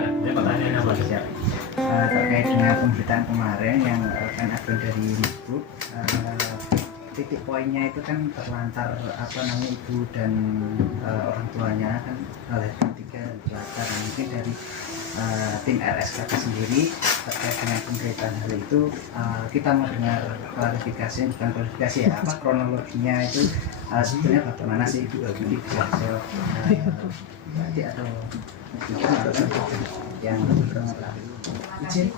pertanyaan apa siap? Terkait dengan pemberitaan kemarin yang kan ada dari ibu, titik poinnya itu kan terlantar ibu dan orang tuanya kan oleh tiga pelajar, mungkin dari tim RSKP sendiri terkait dengan pemberitaan hal itu kita mau dengar klarifikasi, bukan klarifikasi ya, kronologinya itu sebetulnya bagaimana sih ibu bisa jawab nanti atau yang izin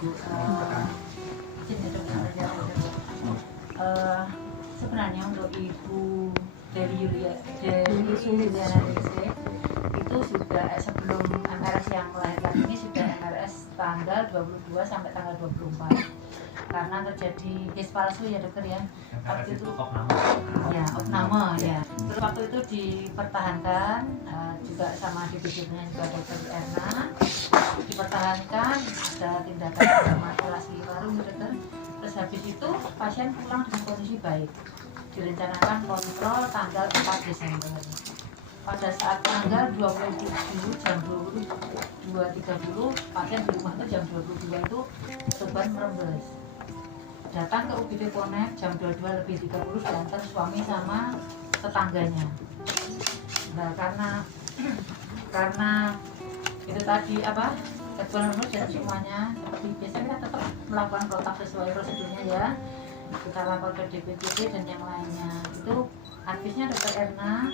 sebenarnya untuk ibu dari Yuliana Rizky itu sudah sebelum MRS yang melahirkan ini sudah MRS tanggal 22 sampai tanggal 24 karena terjadi gas palsu ya dokter ya. Waktu itu opname ya. Terus waktu itu dipertahankan juga sama DPD-nya juga dokter Erna, dipertahankan ada tindakan manipulasi baru dokter. Terus habis itu pasien pulang dengan kondisi baik, direncanakan kontrol tanggal 4 Desember. Pada saat tanggal 27 jam 22.30 pasien di rumah itu jam 22 itu beban merembes. Datang ke UGD Ponek jam 22.30 diantar suami sama tetangganya. Nah karena itu tadi beban merembes dan semuanya seperti biasa kita tetap melakukan protap sesuai prosedurnya ya. Kita lapor ke DPD dan yang lainnya. Itu advisnya dokter Erna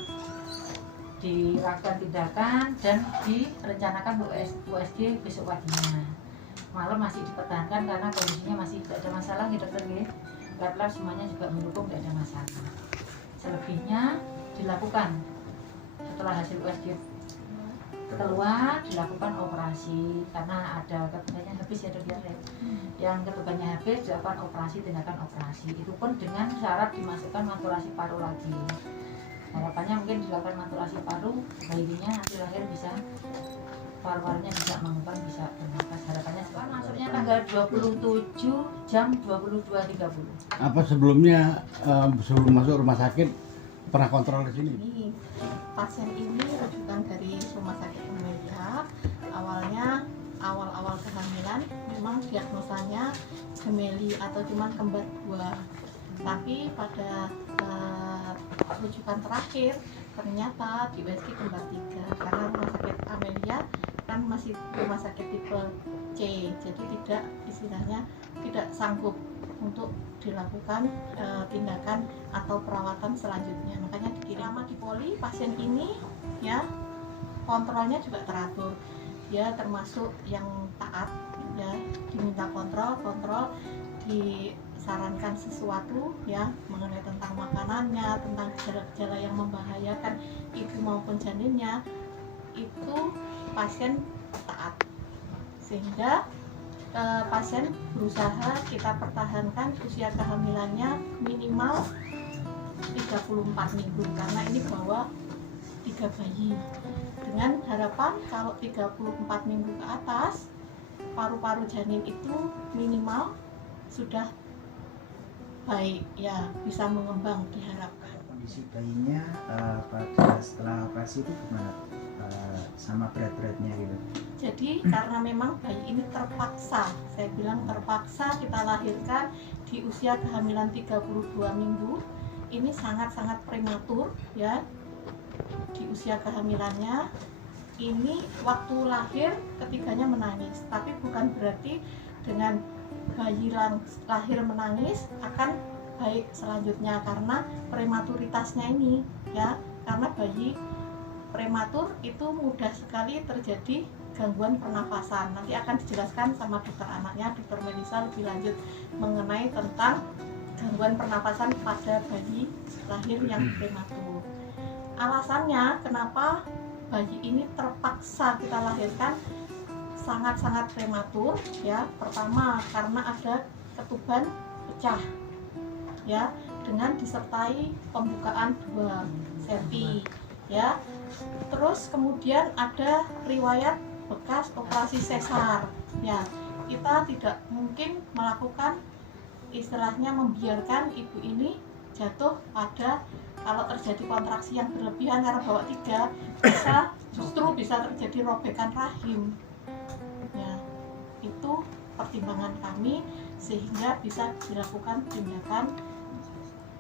dilakukan tindakan dan direncanakan USG besok paginya. Malam masih dipertahankan karena kondisinya masih tidak ada masalah ya dokter ya. Lab semuanya juga mendukung, tidak ada masalah. Selebihnya dilakukan setelah hasil USG keluar dilakukan operasi karena ada ketubannya habis ya dokter ya. Yang ketubannya habis dilakukan operasi, tindakan operasi. Itu pun dengan syarat dimasukkan manipulasi paru lagi. Harapannya mungkin dilakukan manipulasi paru, bayinya nanti lahir bisa paru-parunya bisa mengembang, bisa bernafas. Harapannya sekarang masuknya tanggal 27 jam 22.30. Apa sebelumnya sebelum masuk rumah sakit pernah kontrol di sini? Ini pasien ini rujukan dari rumah sakit Amelia. Awalnya awal kehamilan memang diagnosanya gemeli atau cuman kembar 2. Tapi pada rujukan terakhir ternyata di USG kembar 3 karena rumah sakit Amelia kan masih rumah sakit tipe C, jadi tidak istilahnya tidak sanggup untuk dilakukan tindakan atau perawatan selanjutnya. Makanya dikirim di poli pasien ini ya, kontrolnya juga teratur ya, termasuk yang taat ya, diminta kontrol disarankan sesuatu ya mengenai tentang makanannya, tentang gejala-gejala yang membahayakan ibu maupun janinnya, itu pasien taat, sehingga pasien berusaha kita pertahankan usia kehamilannya minimal 34 minggu karena ini bawa 3 bayi, dengan harapan kalau 34 minggu ke atas paru-paru janin itu minimal sudah baik ya, bisa mengembang diharapkan. Kondisi bayinya pada setelah operasi itu gimana, sama berat-beratnya gitu? Jadi karena memang bayi ini terpaksa, saya bilang terpaksa kita lahirkan di usia kehamilan 32 minggu. Ini sangat-sangat prematur ya, di usia kehamilannya. Ini waktu lahir ketiganya menangis, tapi bukan berarti dengan bayi lahir menangis akan baik selanjutnya, karena prematuritasnya ini ya, karena bayi prematur itu mudah sekali terjadi gangguan pernafasan. Nanti akan dijelaskan sama dokter anaknya, dokter Melisa lebih lanjut mengenai tentang gangguan pernafasan pada bayi lahir yang prematur. Alasannya kenapa bayi ini terpaksa kita lahirkan sangat-sangat prematur ya. Pertama karena ada ketuban pecah ya, dengan disertai pembukaan 2 senti ya. Terus kemudian ada riwayat bekas operasi sesar ya. Kita tidak mungkin melakukan istilahnya membiarkan ibu ini jatuh pada, kalau terjadi kontraksi yang berlebihan karena bawa 3 justru bisa terjadi robekan rahim pertimbangan kami sehingga bisa dilakukan tindakan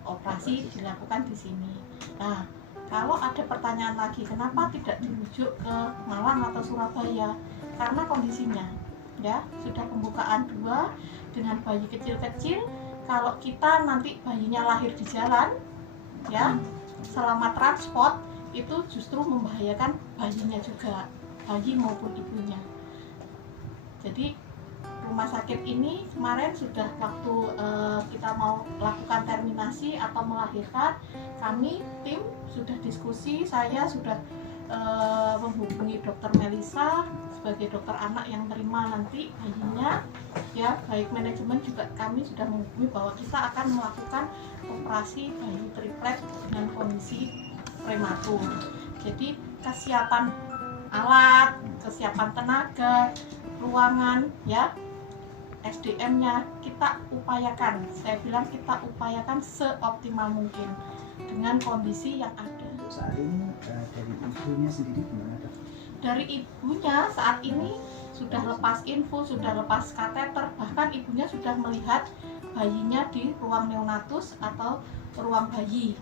operasi dilakukan di sini. Nah, kalau ada pertanyaan lagi, kenapa tidak dirujuk ke Malang atau Surabaya? Karena kondisinya, ya sudah pembukaan 2 dengan bayi kecil-kecil. Kalau kita nanti bayinya lahir di jalan, ya selama transport itu justru membahayakan bayinya juga, bayi maupun ibunya. Jadi rumah sakit ini kemarin sudah waktu kita mau lakukan terminasi atau melahirkan, kami tim sudah diskusi, saya sudah menghubungi dokter Melisa sebagai dokter anak yang terima nanti bayinya, ya baik manajemen juga kami sudah menghubungi bahwa kita akan melakukan operasi bayi triplet dengan kondisi prematur. Jadi kesiapan alat, kesiapan tenaga, ruangan, ya SDM-nya kita upayakan, saya bilang kita upayakan seoptimal mungkin dengan kondisi yang ada. Saat ini dari ibunya sendiri gimana, Dok? Dari ibunya saat ini sudah lepas infus, sudah lepas kateter, bahkan ibunya sudah melihat bayinya di ruang neonatus atau ruang bayi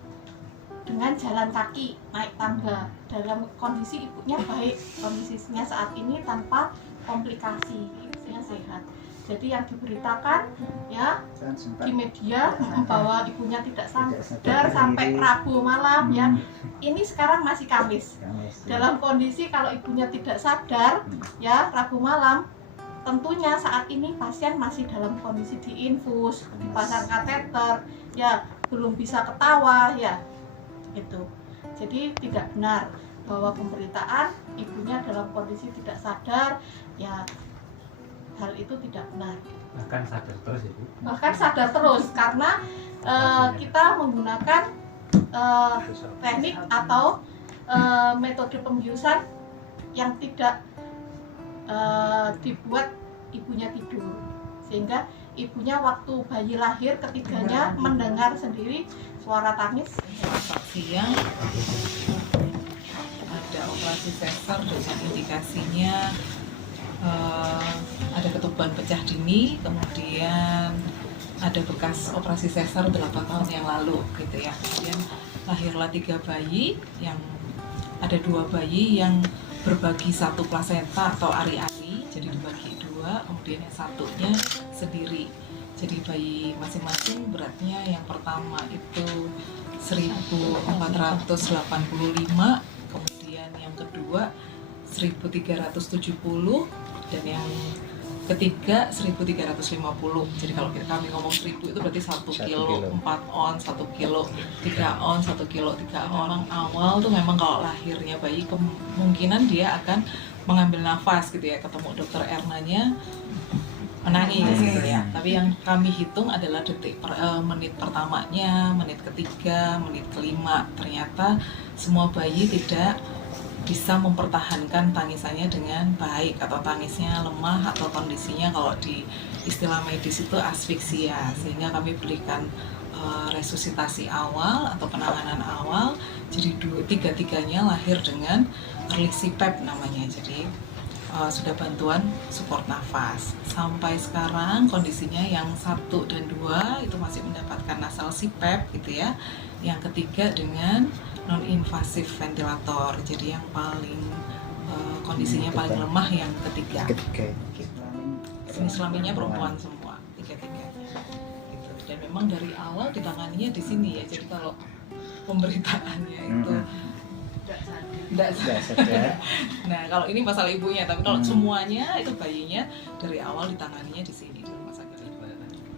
dengan jalan kaki naik tangga. Dalam kondisi ibunya baik, kondisinya saat ini tanpa komplikasi, ibunya sehat. Jadi yang diberitakan ya di media bahwa ibunya tidak sadar sampai Rabu malam, ya ini sekarang masih Kamis. Dalam kondisi kalau ibunya tidak sadar ya Rabu malam, tentunya saat ini pasien masih dalam kondisi diinfus, dipasang kateter, ya belum bisa ketawa, ya itu. Jadi tidak benar bahwa pemberitaan ibunya dalam kondisi tidak sadar, ya hal itu tidak benar. Bahkan sadar terus ya Bu? Bahkan sadar terus karena kita menggunakan teknik atau metode pembiusan yang tidak dibuat ibunya tidur, sehingga ibunya waktu bayi lahir ketiganya mendengar sendiri suara tangis. Siang ada operasi sesar dengan indikasinya ada ketuban pecah dini, kemudian ada bekas operasi sesar 8 tahun yang lalu gitu ya. Kemudian lahirlah 3 bayi, yang ada 2 bayi yang berbagi satu plasenta atau ari-ari, jadi dibagi 2, kemudian yang satunya sendiri. Jadi bayi masing-masing beratnya yang pertama itu 1485, kemudian yang kedua 1370, dan yang ketiga 1350. Jadi kalau kami ngomong 1000 itu berarti 1 kilo 4 on, 1 kilo 3 on, 1 kilo 3 on. Awal tuh memang kalau lahirnya bayi kemungkinan dia akan mengambil nafas gitu ya, ketemu dokter Ernanya menangis gitu ya. Tapi yang kami hitung adalah menit pertamanya, menit ketiga, menit kelima. Ternyata semua bayi tidak bisa mempertahankan tangisannya dengan baik, atau tangisnya lemah, atau kondisinya kalau di istilah medis itu asfiksia, sehingga kami berikan resusitasi awal atau penanganan awal. Jadi 3-tiganya lahir dengan early CPAP namanya, jadi sudah bantuan support nafas. Sampai sekarang kondisinya yang 1 dan 2 itu masih mendapatkan nasal CPAP gitu ya. Yang ketiga dengan non-invasif ventilator, jadi yang paling kondisinya paling lemah yang ketiga. Jenis kelaminnya perempuan semua, 3-tiganya. Gitu. Dan memang dari awal ditanganinya di sini ya. Jadi kalau pemberitaannya itu tidak sadar. Nah kalau ini masalah ibunya, tapi kalau semuanya itu bayinya dari awal ditanganinya di sini di rumah sakit ini.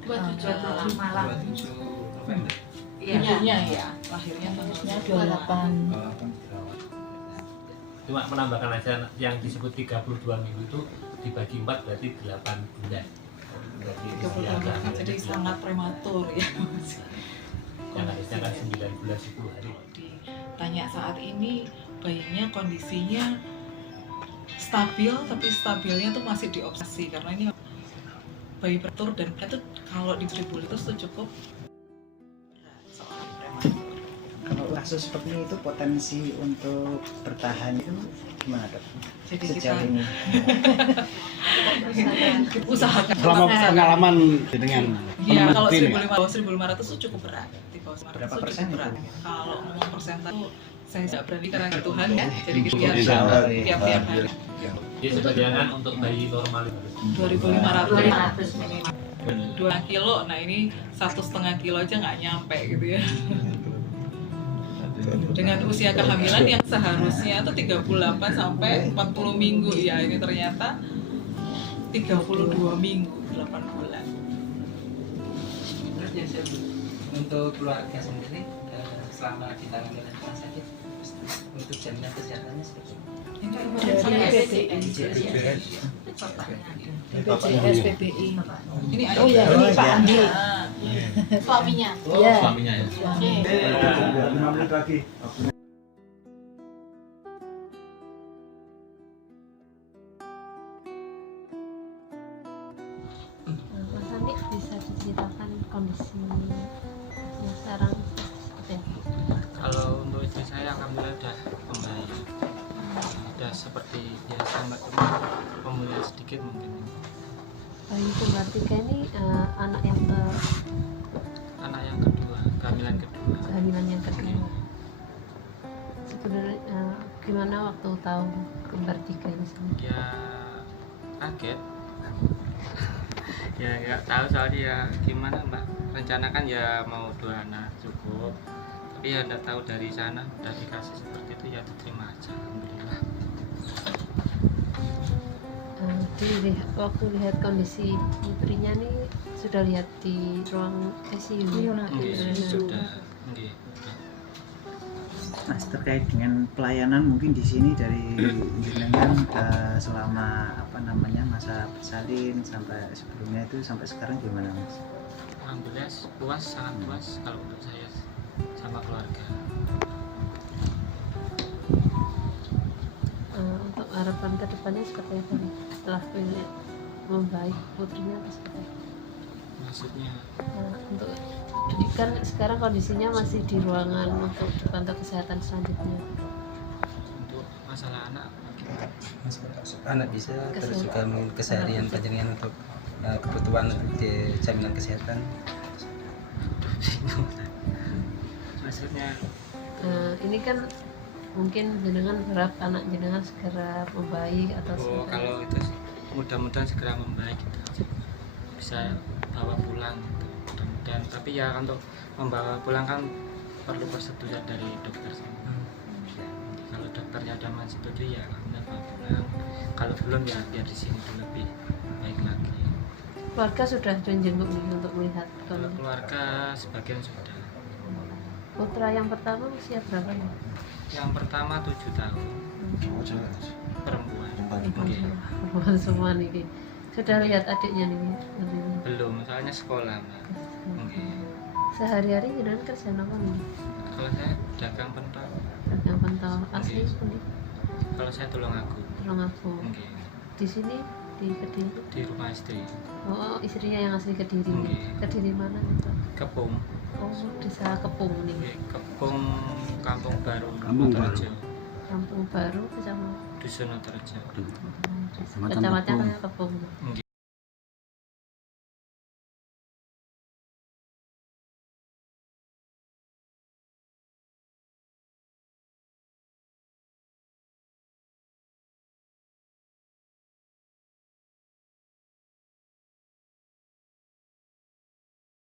27 malam. 27 November. Ibunya ya, lahirnya tanggalnya 28. Cuma menambahkan aja yang disebut 32 minggu itu dibagi 4 berarti 8 bulan. Berarti 32, jadi sangat prematur ya. Yang harusnya kan 9 bulan 10 hari. Ditanya saat ini bayinya kondisinya stabil, tapi stabilnya tuh masih diobsesi karena ini bayi prematur, dan itu kalau diberi bulitus tuh cukup seorang prematur. Kalau kasus seperti itu potensi untuk bertahan itu gimana, Dok? Jadi sejauh kita ini Usahakan. Selama pengalaman dengan Iya, kalau tim 1.500 itu cukup berat. Di bawah 1.500 Berapa itu persen cukup berat. itu? Kalau ngomong persentase itu saya tidak berani karena Tuhan ya. Jadi kita Insya Allah. tiap-tiap hari. Jadi sedangkan untuk bayi normal itu 2.500 200 2 kilo, nah ini 1,5 kilo aja nggak nyampe gitu ya. Dengan usia kehamilan yang seharusnya itu 38 sampai 40 minggu, ya ini ternyata 32 minggu, 8 bulan. Terus ya, untuk keluarga sendiri selama ditangani oleh rumah sakit untuk jaminan kesehatannya seperti apa? BPJS, PBI. Ini ada. Oh ya, ini Pak Andi, Ah, suaminya. Oh, suaminya ya. Oke. 5 menit lagi. Mas Andi bisa diceritakan kondisinya sekarang seperti apa? Kalau untuk istri saya alhamdulillah udah membaik. Udah seperti biasa mbak, cuma pemulihan sedikit mungkin. Bayi tunggal 3 ini anak yang Anak yang kedua, kehamilan kedua. kehamilan yang kedua. Sebenarnya gimana waktu tahu kembar 3 ini sendiri? Ya kaget. Ya nggak tahu soalnya ya gimana mbak. Rencana kan ya mau 2 anak cukup. Tapi ya nggak tahu dari sana udah dikasih seperti itu ya diterima aja. Alhamdulillah. Waktu lihat kondisi putrinya nih sudah lihat di ruang ICU. Nggih, sudah. Nggih. Mas, terkait dengan pelayanan mungkin di sini dari jenengan selama masa bersalin sampai sebelumnya itu sampai sekarang gimana Mas? Alhamdulillah puas, sangat puas kalau untuk saya sama keluarga. Untuk harapan kedepannya seperti apa nih setelah ini membaik putrinya atau seperti apa? Maksudnya Untuk kan sekarang kondisinya masih di ruangan untuk pantau kesehatan selanjutnya. untuk masalah anak anak bisa terus Kesehatan. juga mungkin keseharian panjenengan untuk kebutuhan di jaminan kesehatan. maksudnya Ini kan mungkin jenengan berharap anak jenengan segera membaik atau kalau itu sih, mudah-mudahan segera membaik gitu. Bisa bawa pulang gitu. Mudah-mudahan tapi ya untuk membawa pulang kan perlu persetujuan dari dokter semua. Kalau dokternya udah setuju ya alhamdulillah bawa pulang. Kalau belum ya biar di sini dulu lebih baik lagi. keluarga sudah jenguk untuk melihat Kalau kondisi. keluarga sebagian sudah. Putra yang pertama usia berapa nih? Yang pertama 7 tahun, perempuan. Nggih. Perempuan semua nih. Sudah lihat adiknya nih? Belum, soalnya sekolah mbak. Nggih. Sehari-hari jenengan kerja apa nih? Kalau saya dagang pentol, Dagang pentol asli Oke. pundi? kalau saya tolong aku. Tolong aku. Nggih. Di sini di Kediri. Di rumah istri. Oh, istrinya yang asli Kediri. Oke. Kediri mana itu? Kepung. Oh, desa Kepung nih. Nggih, Kepung Kampung Baru, Kampung Baru. Notorejo. Kampung Baru, kecamatan Dusun Notorejo. Kecamatan kecamatan Kepung. Kepung. Nggih.